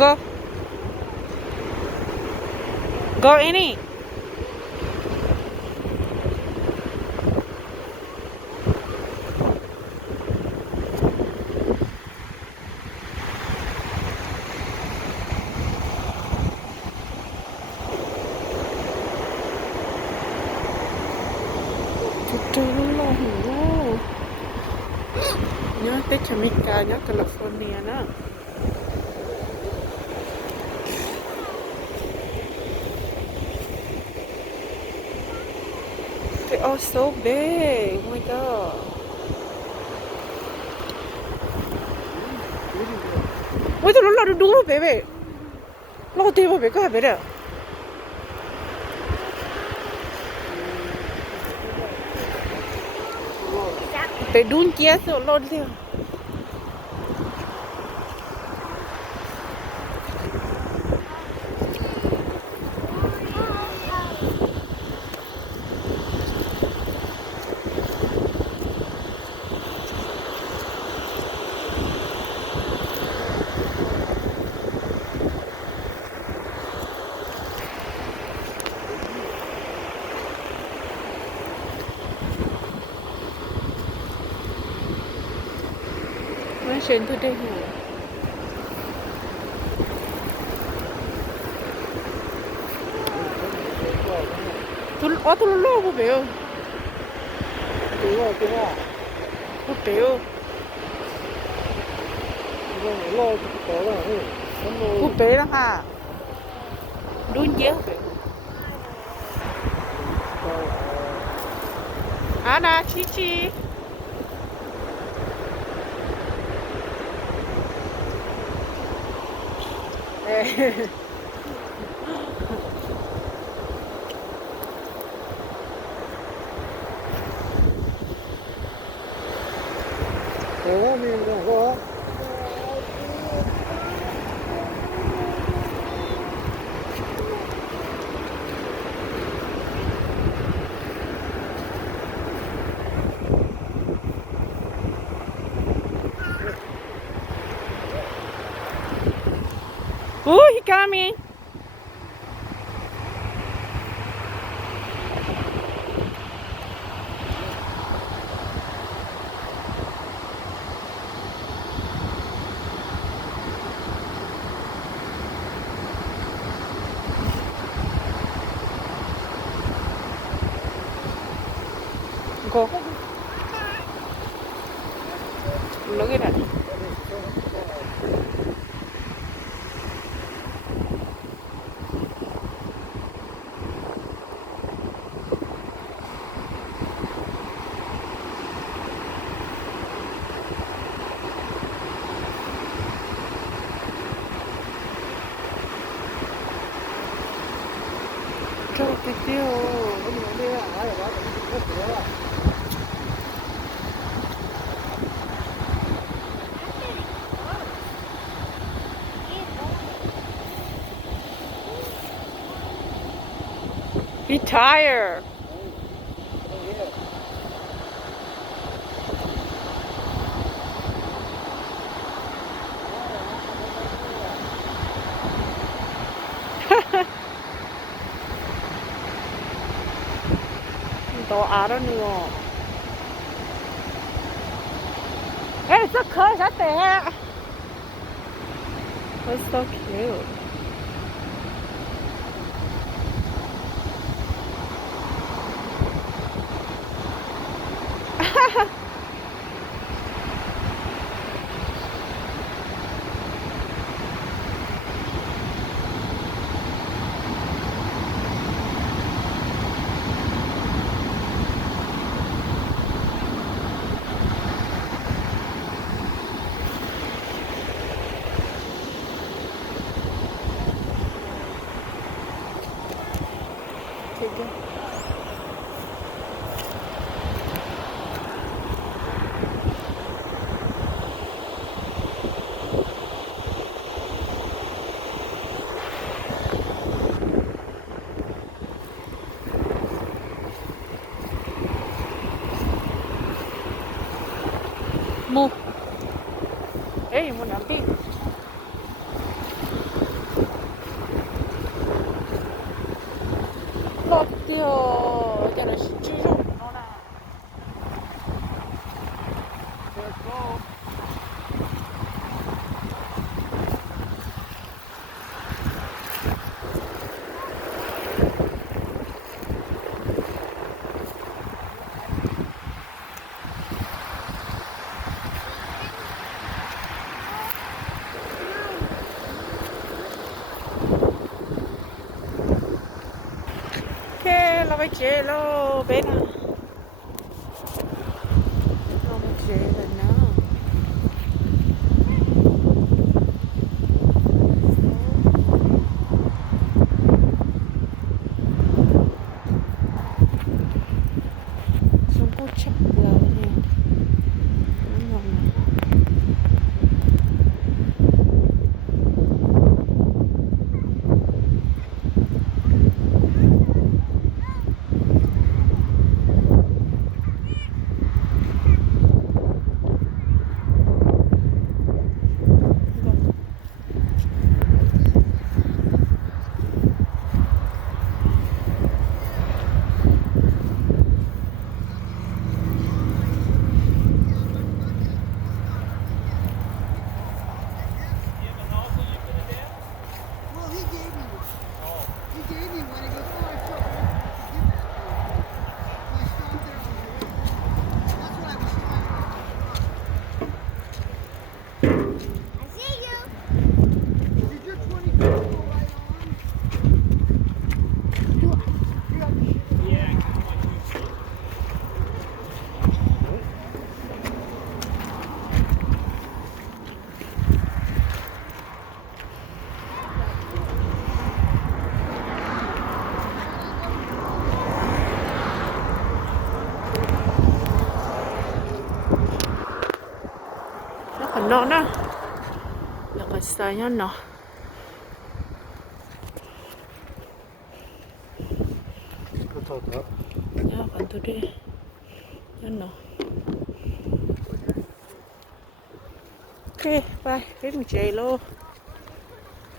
Go. Go any. Nhớ tới Jamaica, nhớ California đó. They are so big. Oh my god. Ôi tôi nó đúng rồi bé bé. Nó đi vào bé cái bé đó. Bé đúng chia số lo đi. Nó trên tôi đây hả? tôi lo của bé. Của bé. Của bé đó hả? Đúng chia bé. Ana, Chichi. Oh, he coming. Go. Look at that. He tired. 너 알아 nữa. Hey, it's so cool. That's it. It's so cute. Mu. Hey, mo na pink. Oddio, che era giù. Che la vai cielo, bene. Non mi cielo, no. Sono un po' ciapla, niente. No. Well, he gave me one. He gave me one. He goes, oh, I felt really bad to give that to you. So I stopped it on my way. That's what I was trying to I see you. Did your 24 go right on? Nó còn non đó. Nó còn xa nhá nó. Nó còn tôi đi. Nó. Ok, bye. Biết mình chạy luôn.